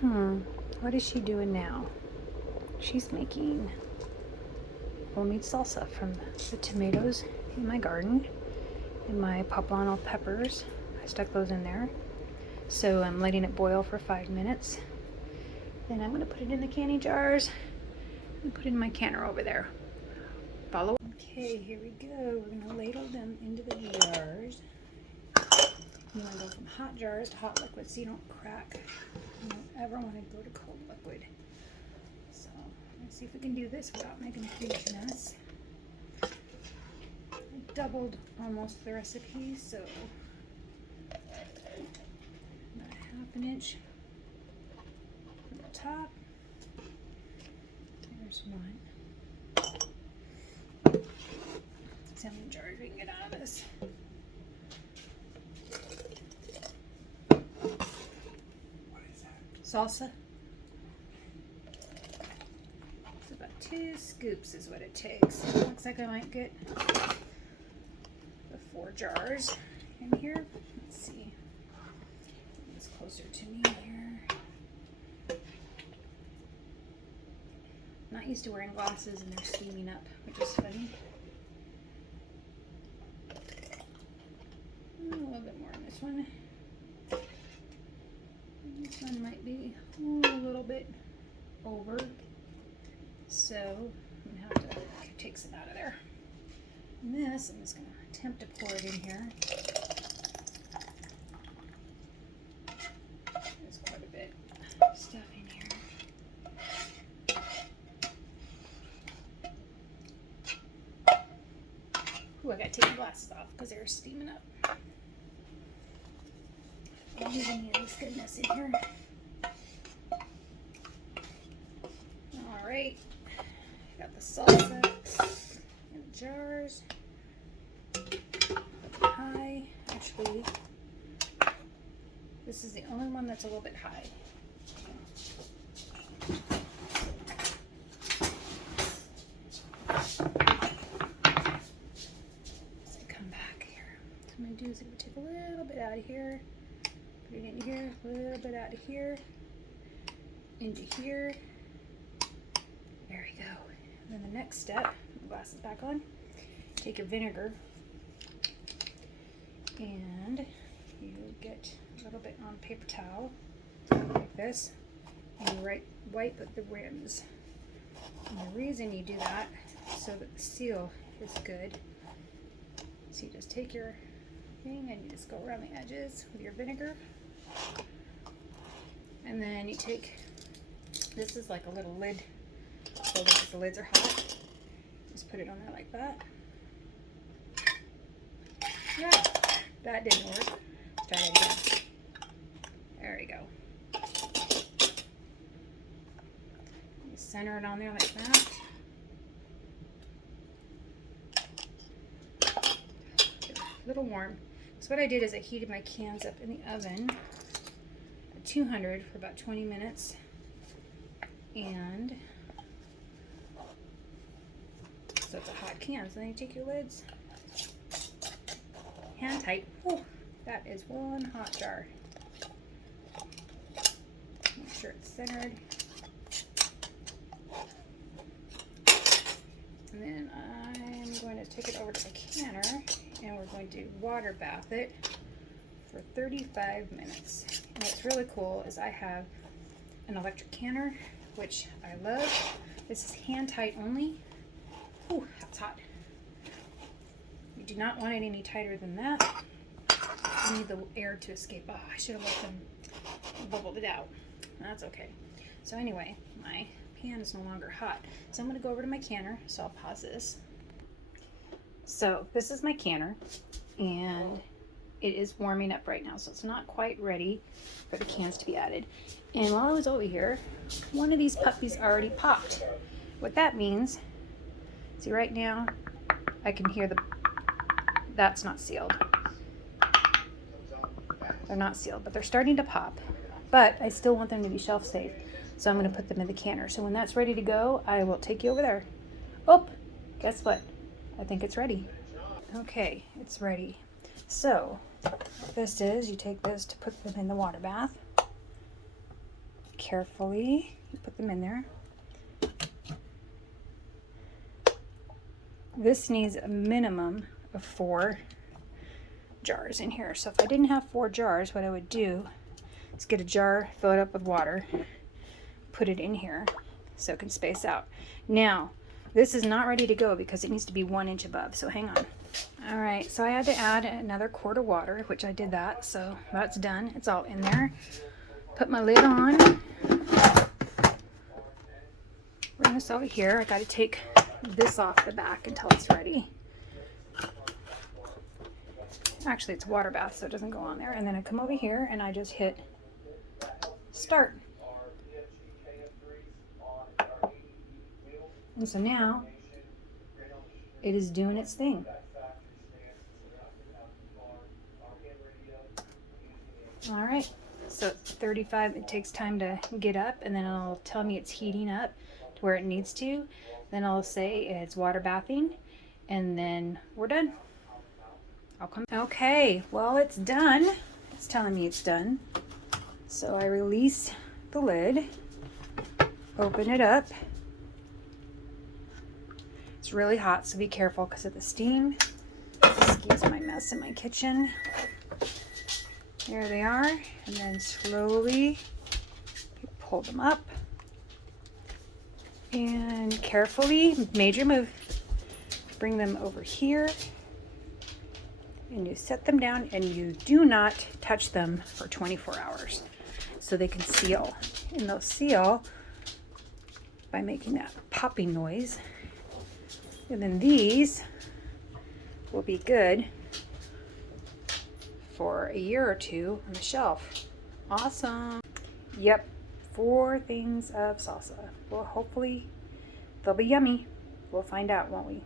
What is she doing now? She's making homemade salsa from the tomatoes in my garden and my poblano peppers. I stuck those in there. So I'm letting it boil for 5 minutes. Then I'm going to put it in the canning jars and put it in my canner over there. Follow. Okay, here we go. We're going to ladle them into the jars. You want to go from hot jars to hot liquid so you don't crack. You don't ever want to go to cold liquid. So let's see if we can do this without making a huge mess. I doubled almost the recipe, so about 1/2 inch from the top. There's one. See how many jars we can get out of this. Salsa. It's about 2 scoops is what it takes. Looks like I might get the 4 jars in here. Let's see. It's closer to me here. I'm not used to wearing glasses and they're steaming up, which is funny. A little bit more on this one. This one might be a little bit over, so I'm gonna have to take some out of there. And this, I'm just gonna attempt to pour it in here. There's quite a bit of stuff in here. Ooh, I gotta take my glasses off because they're steaming up. I don't need any of this goodness in here. Alright, got the salsa in the jars. High. Actually, this is the only one that's a little bit high. As I come back here, what I'm going to do is I'm going to take a little bit out of here. Put it in here, a little bit out of here, into here. There we go. And then the next step, put the glasses back on, take your vinegar and you get a little bit on paper towel like this and you wipe the rims. And the reason you do that is so that the seal is good. So you just take your thing and you just go around the edges with your vinegar. And then you take, this is like a little lid, so that the lids are hot. Just put it on there like that. Yeah, that didn't work. Let's try that again. There we go. You center it on there like that. Get a little warm. So what I did is I heated my cans up in the oven at 200 for about 20 minutes. And so it's a hot can. So then you take your lids, hand tight. Whew, that is one hot jar. Make sure it's centered. And then I'm going to take it over to the canner and we're going to water bath it for 35 minutes. And what's really cool is I have an electric canner, which I love. This is hand tight only. Ooh, that's hot. You do not want it any tighter than that. You need the air to escape. Oh, I should have let them bubbled it out. That's okay. So anyway, my pan is no longer hot. So I'm going to go over to my canner. So I'll pause this. So this is my canner and it is warming up right now. So it's not quite ready for the cans to be added. And while I was over here, one of these puppies already popped. What that means, see right now, I can hear that's not sealed. They're not sealed, but they're starting to pop. But I still want them to be shelf safe. So I'm gonna put them in the canner. So when that's ready to go, I will take you over there. Oh, guess what? I think it's ready. Okay, it's ready. So what this is, you take this to put them in the water bath. carefully. You put them in there. This needs a minimum of 4 jars in here. So if I didn't have 4 jars, what I would do is get a jar, fill it up with water, put it in here so it can space out. Now, this is not ready to go because it needs to be 1 inch above, so hang on. All right, so I had to add another quart of water, which I did that, so that's done. It's all in there. Put my lid on. Bring this over here. I gotta take this off the back until it's ready. Actually, it's water bath, so it doesn't go on there. And then I come over here and I just hit start. And so now it is doing its thing. All right, so 35, it takes time to get up, and then it'll tell me it's heating up to where it needs to. Then I'll say it's water bathing, and then we're done. I'll come. Okay, well, it's done. It's telling me it's done. So I release the lid, open it up. It's really hot, so be careful because of the steam. Excuse my mess in my kitchen. There they are, and then slowly pull them up and carefully, major move, bring them over here, and you set them down, and you do not touch them for 24 hours so they can seal. And they'll seal by making that popping noise. And then these will be good for a year or 2 on the shelf. Awesome. Yep, 4 things of salsa. Well, hopefully they'll be yummy. We'll find out, won't we?